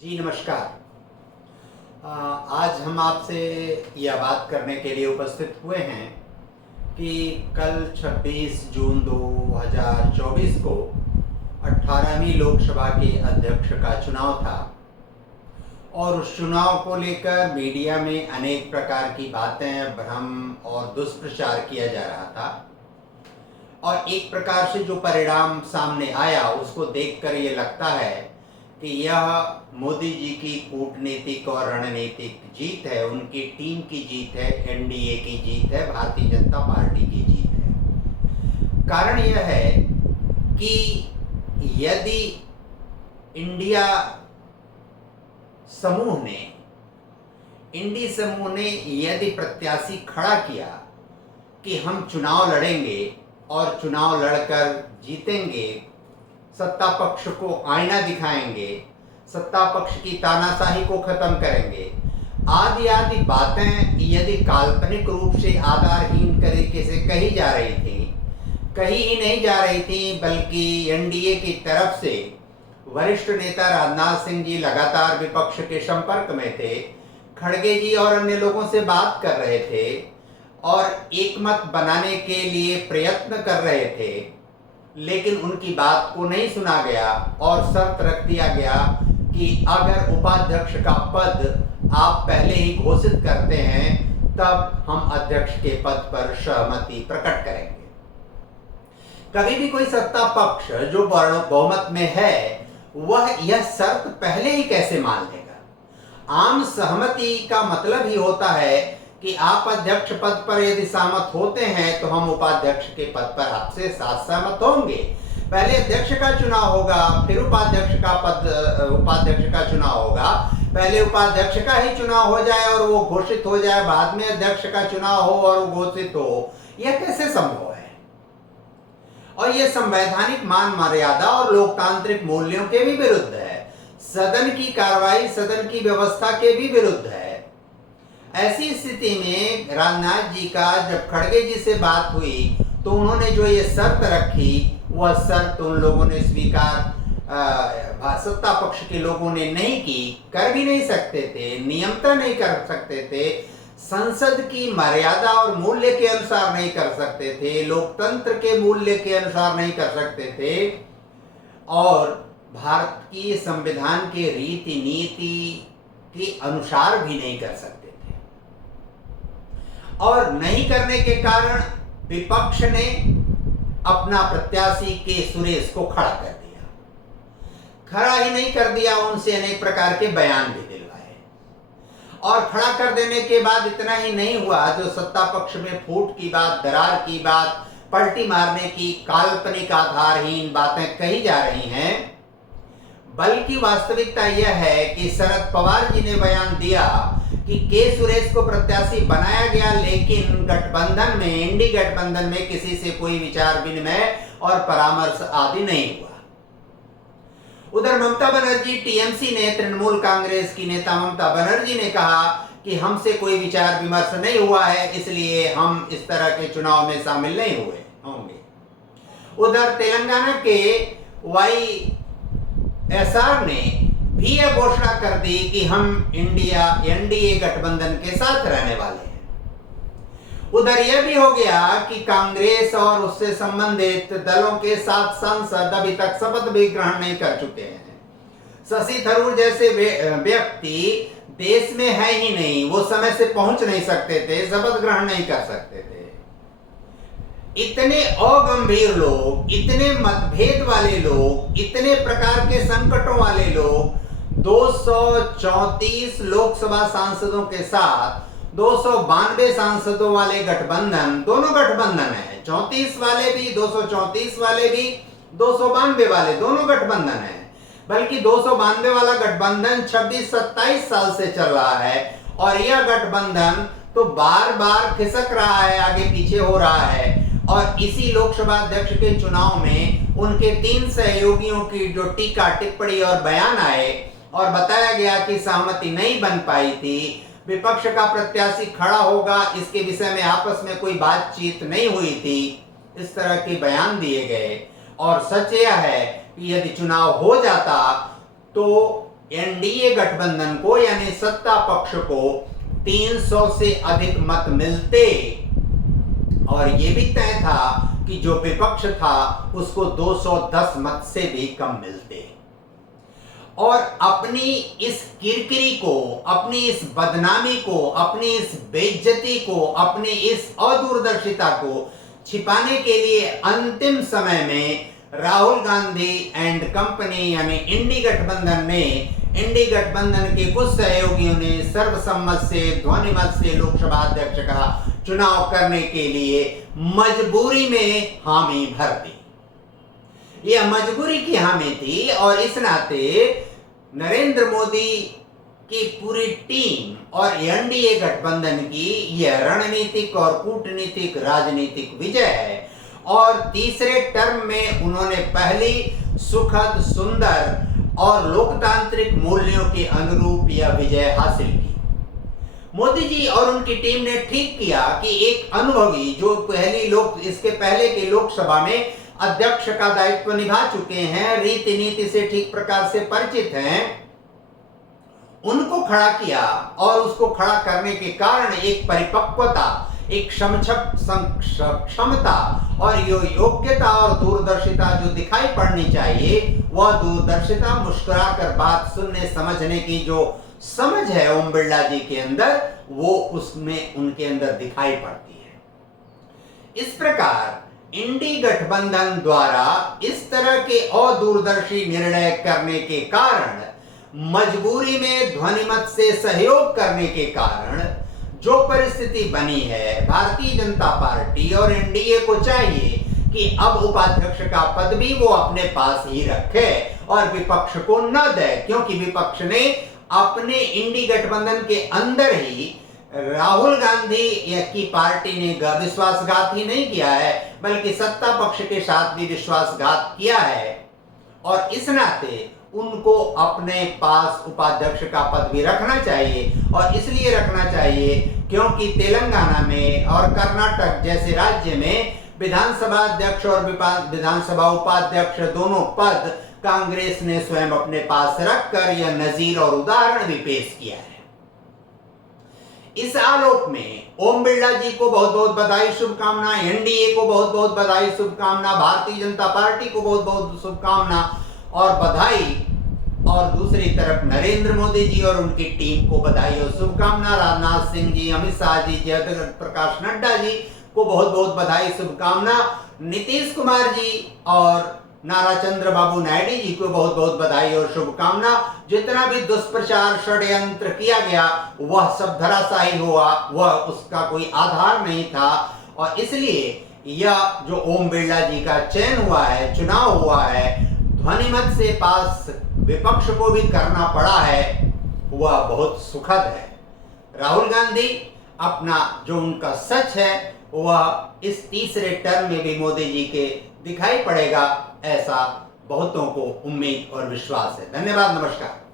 जी नमस्कार। आज हम आपसे यह बात करने के लिए उपस्थित हुए हैं कि कल 26 जून 2024 को 18वीं लोकसभा के अध्यक्ष का चुनाव था और उस चुनाव को लेकर मीडिया में अनेक प्रकार की बातें, भ्रम और दुष्प्रचार किया जा रहा था। और एक प्रकार से जो परिणाम सामने आया उसको देखकर ये लगता है कि यह मोदी जी की कूटनीतिक और रणनीतिक जीत है, उनकी टीम की जीत है, एनडीए की जीत है, भारतीय जनता पार्टी की जीत है। कारण यह है कि यदि इंडिया समूह ने यदि प्रत्याशी खड़ा किया कि हम चुनाव लड़ेंगे और चुनाव लड़कर जीतेंगे, सत्ता पक्ष को आईना दिखाएंगे, सत्ता पक्ष की तानाशाही को खत्म करेंगे, आदि आदि बातें यदि काल्पनिक रूप से आधारहीन तरीके से कही जा रही थी, कही ही नहीं जा रही थी, बल्कि एनडीए की तरफ से वरिष्ठ नेता राजनाथ सिंह जी लगातार विपक्ष के संपर्क में थे, खड़गे जी और अन्य लोगों से बात कर रहे थे और एकमत बनाने के लिए प्रयत्न कर रहे थे, लेकिन उनकी बात को नहीं सुना गया और शर्त रख दिया गया कि अगर उपाध्यक्ष का पद आप पहले ही घोषित करते हैं तब हम अध्यक्ष के पद पर सहमति प्रकट करेंगे। कभी भी कोई सत्ता पक्ष जो बहुमत में है वह यह शर्त पहले ही कैसे मान लेगा। आम सहमति का मतलब ही होता है कि आप अध्यक्ष पद पर यदि सहमत होते हैं तो हम उपाध्यक्ष के पद पर आपसे साथ सहमत होंगे। पहले अध्यक्ष का चुनाव होगा, फिर उपाध्यक्ष का चुनाव होगा। पहले उपाध्यक्ष का ही चुनाव हो जाए और वो घोषित हो जाए, बाद में अध्यक्ष का चुनाव हो और वो घोषित हो, यह कैसे संभव है। और यह संवैधानिक मान मर्यादा और लोकतांत्रिक मूल्यों के भी विरुद्ध है, सदन की कार्रवाई, सदन की व्यवस्था के भी विरुद्ध है। ऐसी स्थिति में राजनाथ जी का जब खड़गे जी से बात हुई तो उन्होंने जो ये शर्त रखी वह शर्त उन लोगों ने स्वीकार, सत्ता पक्ष के लोगों ने नहीं की, कर भी नहीं सकते थे, नियमता नहीं कर सकते थे, संसद की मर्यादा और मूल्य के अनुसार नहीं कर सकते थे, लोकतंत्र के मूल्य के अनुसार नहीं कर सकते थे और भारत की संविधान के रीति नीति के अनुसार भी नहीं कर सकते। और नहीं करने के कारण विपक्ष ने अपना प्रत्याशी के सुरेश को खड़ा कर दिया। खड़ा ही नहीं कर दिया, उनसे अनेक प्रकार के बयान भी दिलवाए और खड़ा कर देने के बाद इतना ही नहीं हुआ, जो सत्ता पक्ष में फूट की बात, दरार की बात, पलटी मारने की काल्पनिक आधारहीन बातें कही जा रही हैं, बल्कि वास्तविकता यह है कि शरद पवार जी ने बयान दिया कि के सुरेश को प्रत्याशी बनाया गया, लेकिन गठबंधन में, इंडी गठबंधन में किसी से कोई विचार विनिमय और परामर्श आदि नहीं हुआ। उधर ममता बनर्जी, टीएमसी ने, तृणमूल कांग्रेस की नेता ममता बनर्जी ने कहा कि हमसे कोई विचार विमर्श नहीं हुआ है, इसलिए हम इस तरह के चुनाव में शामिल नहीं हुए होंगे। उधर तेलंगाना के YSR ने भी यह घोषणा कर दी कि हम एनडीए गठबंधन के साथ रहने वाले हैं। उधर यह भी हो गया कि कांग्रेस और उससे संबंधित दलों के 7 सांसद अभी तक शपथ भी ग्रहण नहीं कर चुके हैं। शशि थरूर जैसे व्यक्ति देश में है ही नहीं, वो समय से पहुंच नहीं सकते थे, शपथ ग्रहण नहीं कर सकते थे। इतने अगंभीर लोग, इतने मतभेद वाले लोग, इतने प्रकार के संकटों वाले लोग 234 लोकसभा सांसदों के साथ 292 सांसदों वाले गठबंधन, दोनों गठबंधन है, 34 वाले भी, 234 वाले भी, 292 वाले, दोनों गठबंधन है। बल्कि 292 वाला गठबंधन 26-27 साल से चल रहा है और यह गठबंधन तो बार बार खिसक रहा है, आगे पीछे हो रहा है। और इसी लोकसभा अध्यक्ष के चुनाव में उनके 3 सहयोगियों की जो टीका टिप्पणी और बयान आए और बताया गया कि सहमति नहीं बन पाई थी, विपक्ष का प्रत्याशी खड़ा होगा, इसके विषय में आपस में कोई बातचीत नहीं हुई थी, इस तरह के बयान दिए गए। और सच यह है कि यदि चुनाव हो जाता तो एनडीए गठबंधन को यानी सत्ता पक्ष को 300 से अधिक मत मिलते और यह भी तय था कि जो विपक्ष था उसको 210 मत से भी कम मिलते। और अपनी इस किरकिरी को, अपनी इस बदनामी को, अपनी इस बेइज्जती को, अपनी इस अदूरदर्शिता को छिपाने के लिए अंतिम समय में राहुल गांधी एंड कंपनी यानी इंडी गठबंधन ने, इंडी गठबंधन के कुछ सहयोगियों ने सर्वसम्मत से, ध्वनिमत से लोकसभा अध्यक्ष का चुनाव करने के लिए मजबूरी में हामी भर दी। यह मजबूरी की हामी थी और इस नाते नरेंद्र मोदी की पूरी टीम और एनडीए गठबंधन की यह रणनीतिक और कूटनीतिक राजनीतिक विजय है और तीसरे टर्म में उन्होंने पहली सुखद, सुंदर और लोकतांत्रिक मूल्यों के अनुरूप यह विजय हासिल की। मोदी जी और उनकी टीम ने ठीक किया कि एक अनुभवी जो इसके पहले के लोकसभा में अध्यक्ष का दायित्व निभा चुके हैं, रीति नीति से ठीक प्रकार से परिचित हैं, उनको खड़ा किया और उसको खड़ा करने के कारण एक परिपक्वता, एक क्षमता और योग्यता और दूरदर्शिता जो दिखाई पड़नी चाहिए, वह दूरदर्शिता, मुस्कुराकर बात सुनने समझने की जो समझ है ओम बिरला जी के अंदर, वो उसमें उनके अंदर दिखाई पड़ती है। इस प्रकार इंडी गठबंधन द्वारा इस तरह के अदूरदर्शी निर्णय करने के कारण, मजबूरी में ध्वनिमत से सहयोग करने के कारण जो परिस्थिति बनी है, भारतीय जनता पार्टी और एनडीए को चाहिए कि अब उपाध्यक्ष का पद भी वो अपने पास ही रखे और विपक्ष को न दे, क्योंकि विपक्ष ने अपने इंडी गठबंधन के अंदर ही राहुल गांधी की पार्टी ने विश्वासघात ही नहीं किया है, बल्कि सत्ता पक्ष के साथ भी विश्वासघात किया है और इस नाते उनको अपने पास उपाध्यक्ष का पद भी रखना चाहिए। और इसलिए रखना चाहिए क्योंकि तेलंगाना में और कर्नाटक जैसे राज्य में विधानसभा अध्यक्ष और विधानसभा उपाध्यक्ष दोनों पद कांग्रेस ने स्वयं अपने पास रखकर यह नजीर और उदाहरण भी पेश किया है। इस आलोक में ओम बिरला जी को बहुत बहुत बधाई, शुभकामना, एनडीए को बहुत बहुत बधाई, शुभकामना, भारतीय जनता पार्टी को बहुत बहुत शुभकामना और बधाई, और दूसरी तरफ नरेंद्र मोदी जी और उनकी टीम को बधाई और शुभकामना, राजनाथ सिंह जी, अमित शाह जी, जयप्रकाश प्रकाश नड्डा जी को बहुत बहुत बधाई, शुभकामना, नीतीश कुमार जी और नारा चंद्रबाबू नायडू जी को बहुत बहुत बधाई और शुभकामना। जितना भी दुष्प्रचार, षड्यंत्र किया गया वह सब धराशायी हुआ, वह उसका कोई आधार नहीं था और इसलिए यह जो ओम बिरला जी का चयन हुआ है, चुनाव हुआ है, ध्वनिमत से पास विपक्ष को भी करना पड़ा है, वह बहुत सुखद है। राहुल गांधी अपना जो उनका सच है वह इस तीसरे टर्म में भी मोदी जी के दिखाई पड़ेगा, ऐसा बहुतों को उम्मीद और विश्वास है। धन्यवाद, नमस्कार।